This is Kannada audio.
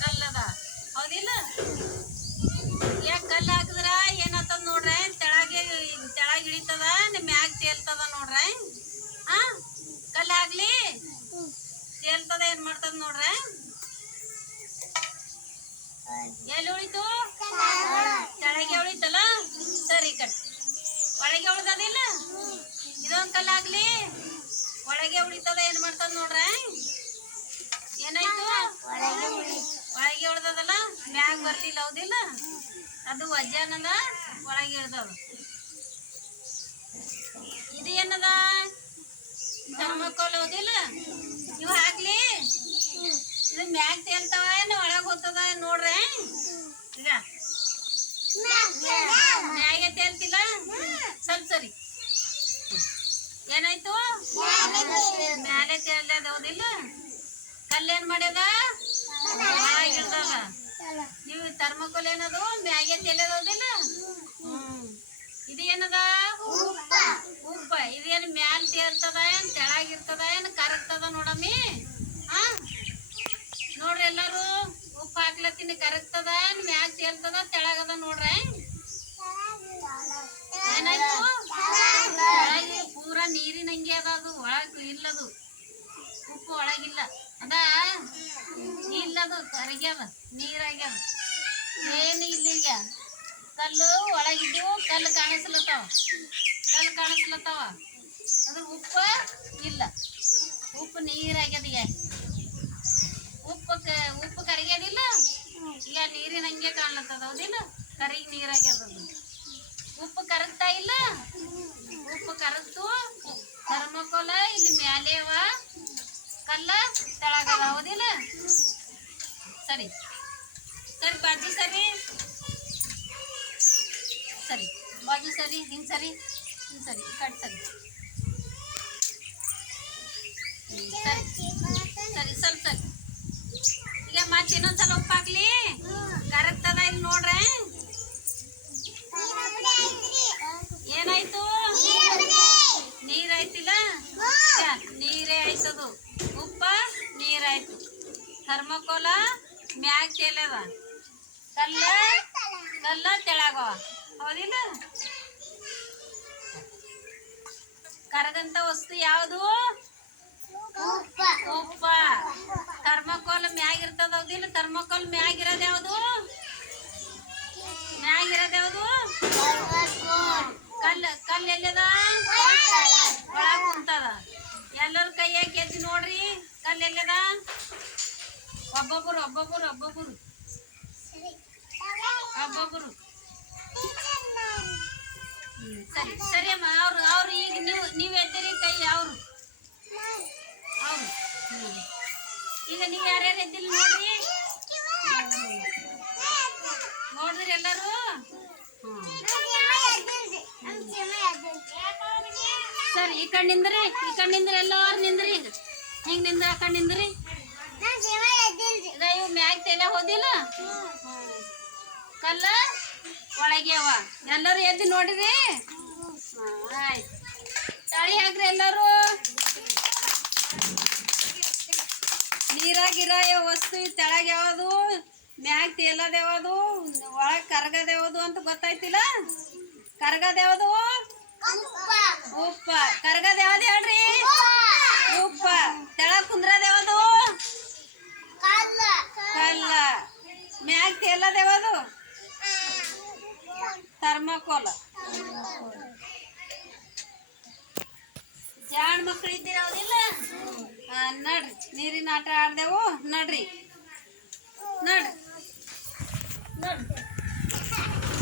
ಕಲ್ಲದ. ಹೌದಿಲ್ಲ? ಯಾಕೆ ಕಲ್ಲು ಹಾಕಿದ್ರ? ಏನಾಗ್ತದ ನೋಡ್ರೆ? ತೆಳಗೆ ತೆಳಗೆ ಇಳಿತದ ನಿಮ್ಮ ಮ್ಯಾಗ ತೇಲ್ತದ ನೋಡ್ರೆ? ಆ? ಕಲ್ಲು ಆಗ್ಲಿ ತೇಲ್ತದ ಏನ್ ಮಾಡ್ತದ ನೋಡ್ರೆ? ಎಲ್ಲಿ ಉಳಿತು? ತೆಳಗೆ ಉಳಿತಲ್ಲ? ಸರಿ, ಕಟ್. ಒಳಗೆ ಉಳ್ದದಿಲ್ಲ ಇದೊಂದು ಕಲ್ಲು ಒಳಗೆ ಉಳಿತದ ಏನ್ ಮಾಡ್ತದ ನೋಡ್ರೆ? ಏನಾಯ್ತು? ಒಳಗೆ ಉಳ್ದದಲ್ಲ? ಮ್ಯಾಗ ಬರ್ಲಿಲ್ಲ, ಹೌದಿಲ್ಲ? ಅದು ವಜ್ಜಾನದ ಒಳಗೆ ಇಳ್ದದ ಇದು ಏನದ? ಥರ್ಮಕೋಲ್ ಹೌದಿಲ್ಲ? ಇವು ಹಾಕ್ಲಿ. ಇದು ಮ್ಯಾಗ ತೇಲ್ತಾವ ಏನು? ಒಳಗೆ ಹೋಗ್ತದ ನೋಡ್ರೆ? ಈಗ. ಮ್ಯಾಗೆ ತೇಲ್ತಿಲ್ಲ? ಸ್ವಲ್ಪ ಸರಿ. ಏನಾಯ್ತು? ಮ್ಯಾಲೆ ತೇಲ್ದ ಹೌದಿಲ್ಲ? ಕಲ್ಲೇನ್ ಮಾಡ್ಯದ? ನೀವು ಥರ್ಮಕೋಲ್ ಏನದು? ಮ್ಯಾಗೆ ತೆಲೆದಿಲ್ಲ ಹ್ಮ್. ಇದು ಏನದ? ಉಪ್ಪ. ಇದೇನು ಮ್ಯಾಲ್ ತೇರ್ತದ ಏನ್ ತೆಳಗಿರ್ತದ ಏನ್ ಕರಗ್ತದ ನೋಡಮ್ಮಿ? ಹಾ ನೋಡ್ರಿ ಎಲ್ಲರೂ. ಉಪ್ಪು ಹಾಕ್ಲತ್ತಿನ. ಕರಗ್ತದ ಏನ್ ಮ್ಯಾಗ ತೇರ್ತದ ತೆಳಗದ ನೋಡ್ರಿ ಏನಾಯ್ತು ಒಳಗೆ ಪೂರ ನೀರಿನಂಗೆ ಅದ ಅದು ಒಳಗ್ ಇಲ್ಲದು ಉಪ್ಪು ಒಳಗಿಲ್ಲ. ಅದ? ಇಲ್ಲದು ಕರಗ್ಯಾವ, ನೀರಾಗ್ಯಾವ. ಏನು ಇಲ್ಲ ಈಗ. ಕಲ್ಲು ಒಳಗಿದ್ದು ಕಲ್ಲು ಕಾಣಿಸ್ಲತ್ತಾವ. ಕಲ್ಲು ಕಾಣಿಸ್ಲತ್ತಾವ. ಅದು ಉಪ್ಪು ಇಲ್ಲ. ಉಪ್ಪು ನೀರಾಗ್ಯದ ಈಗ. ಉಪ್ಪು ಕ ಉಪ್ಪು ಕರಗ್ಯದಿಲ್ಲ, ಈಗ ನೀರಿನ ಹಂಗೆ ಕಾಣ್ಲತ್ತದ ಹೌದಿಲ್ಲ? ಕರಿಗೆ ನೀರಾಗ್ಯದ ಉಪ್ಪು ಕರಗ್ತಾ ಇಲ್ಲ. ಉಪ್ಪು ಕರಗ್ತು ಥರ್ಮಕೋಲ ಇಲ್ಲಿ ಮ್ಯಾಲೆ ಅವ. ಕಲ್ಲ ತೆಳಗದ ಸರಿ. ಸರಿ, ಬಾಜು ಸರಿ. ಸರಿ. ಬಾಜು ಸರಿ ಹಿಂಗೆ ಸರಿ ಹಿಂಗ್ ಸರಿ ಕಟ್ ಸರಿ. ಸರಿ. ಸರಿ ಸರಿ. ಈಗ ಮತ್ತೆ ಇನ್ನೊಂದ್ಸಲ ಉಪ್ಪು ಕರೆಕ್ಟ್ ಅದ ಇಲ್ಲಿ ನೋಡ್ರೆ ಏನಾಯ್ತು ನೀರಾಯ್ತಿಲ್ಲ ಈಗ ನೀರೇ ಆಯ್ತದು ಉಪ್ಪ ನೀರಾಯ್ತು ಥರ್ಮಕೋಲ ಮ್ಯಾಗ ತೇಲದ ಕಲ್ಲ ಕಲ್ಲ ತೆಳಗವ. ಹೌದಿಲ್ಲ? ಕರಗಂತ ವಸ್ತು ಯಾವುದು? ಉಪ್ಪ. ಥರ್ಮಕೋಲ್ ಮ್ಯಾಗಿರ್ತದ ಹೌದಿಲ್ಲ? ಥರ್ಮಕೋಲ್ ಮ್ಯಾಗ ಇರೋದು ಯಾವುದು? ಮ್ಯಾಗ ಇರೋದು ಯಾವುದು ಕಲ್ಲು ಕಲ್ಲು ಎಲ್ಲದ ಒಳಗ ಕುಂತದ ಎಲ್ಲರ ಕೈಯಾಗ ಎದ್ದು ನೋಡ್ರಿ ಕಲ್ಲು ಎಲ್ಲದ ಒಬ್ಬೊಬ್ಬರು ಒಬ್ಬೊಬ್ಬರು ಒಬ್ಬೊಬ್ಬರು ಒಬ್ಬೊಬ್ಬರು ಸರಿ ಸರಿ ಅಮ್ಮ, ಅವ್ರು ಅವ್ರು ಈಗ ನೀವು ನೀವು ಎದ್ದಿರಿ ಕೈ ಅವರು. ಅವ್ರು ಈಗ ನೀವು ಯಾರ್ಯಾರು ಎದ್ದಿಲ್ಲ ನೋಡ್ರಿ? ನೋಡ್ರಿ ಎಲ್ಲರೂ. ಸರಿ, ಈ ಕಡೆ ನಿಂದ್ರಿ ಈ ಕಡೆ ನಿಂದ್ರಿ ಎಲ್ಲಾರು ನಿಂದ್ರಿ ಹಿಂಗ್ನಿಂದ ಆ ಕಡೆ ನಿಂದ್ರಿ ಇವು ಮ್ಯಾಗ ತಲೆ ಹೋದಿಲ್ಲ? ಕಲ್ಲ ಒಳಗೆ ಅವ ಎಲ್ಲರೂ ಎದ್ದು ನೋಡಿರಿ? ಆಯ್ತು. ತಾಳಿ ಹಾಕ್ರಿ ಎಲ್ಲರೂ. ನೀರಾಗಿರ ವಸ್ತು ತೆಳಗೆ ಯಾವುದು? ಮ್ಯಾಗ ತೇಲದ ಯಾವುದು? ಒಳಗ್ ಕರ್ಗದ ಯಾವುದು ಅಂತ ಗೊತ್ತಾಯ್ತಿಲ್ಲ? ಕರ್ಗದ ಯಾವುದು ಉಪ್ಪ ಕರ್ಗದ ಯಾವ್ದು ಹೇಳ್ರಿ ಉಪ್ಪ ತೆಳಗ್ ಕುಂದ್ರದ ಯಾವುದು ಕಲ್ಲ ಮ್ಯಾಗ ತೇಲದ ಥರ್ಮಾಕೋಲ ಜಾಣ ಮಕ್ಳು ಇದ್ದೀರ ಹಾ, ನಡ್ರಿ. ನೀರಿನ ಆಟ ಆಡ್ದೆವು ನಡ್ರಿ. ನಡ್ರಿ. ನಡ್ರಿ.